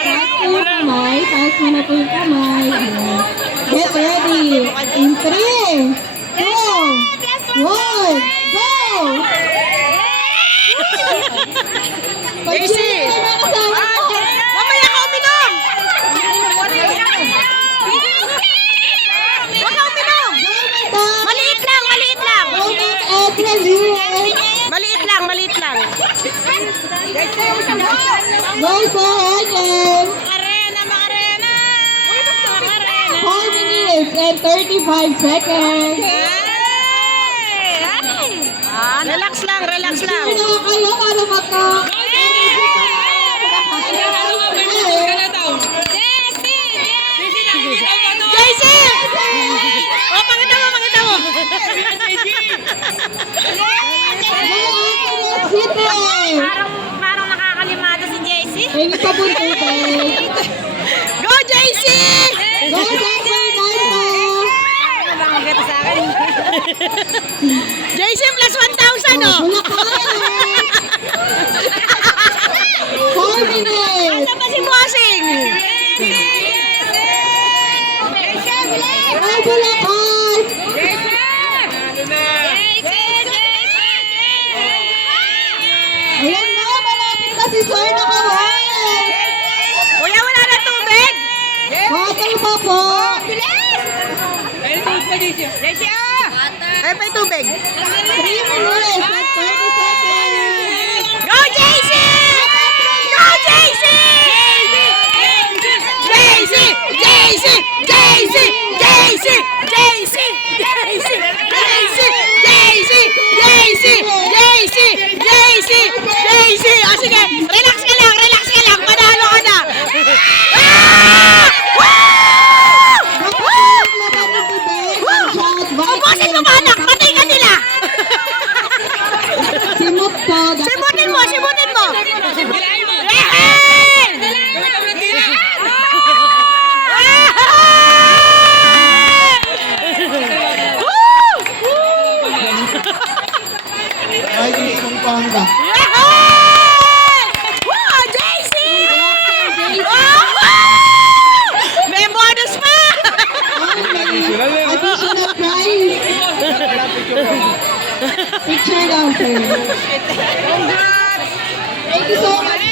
Taas mo yung kamay. Taas mo na po yung kamay. Get ready. In 3, 2, 1, go! Daisy! Mamaya ka uminom! Huwag ka uminom! Maliit lang, maliit lang! Maliit lang, maliit lang. Go sa Eden! Makarena, makarena! 4 minutes and 35 seconds. Relax lang, relax lang. Sino na kayo para maka... Daisy! Oh, pakita mo, pakita mo. Parang nakakalimado si Daisy. Ay, pa po Go, Daisy! Go sa Fernando! Ano bang ang gata sa akin? Daisy plus 1,000, oh! Wala ka! 4 minutes! Asa pa si Bossing? Ay, wala ka! Ayan na, malapit na si Sir na kaway! Kuya, wala na tubig? Water pa po! Daisy, ah! Ay, pa yung tubig. 3 minutes and 30 seconds! Go, Daisy! Go, Daisy! Daisy! Daisy! Daisy! Daisy! Daisy! Daisy! Daisy! Daisy! Daisy! Daisy! Daisy! Daisy! O sige, relax ka lang, panalo ka na! Ah! Woo! Ubusin mo ba, anak? Patay ka nila! Simot po! Simutin mo, simutin mo! Yehey! Ay, isang pangga. Yehey! Wow, Daisy! May bonus pa! Additional prize! Picture down, sir. Thank you so much.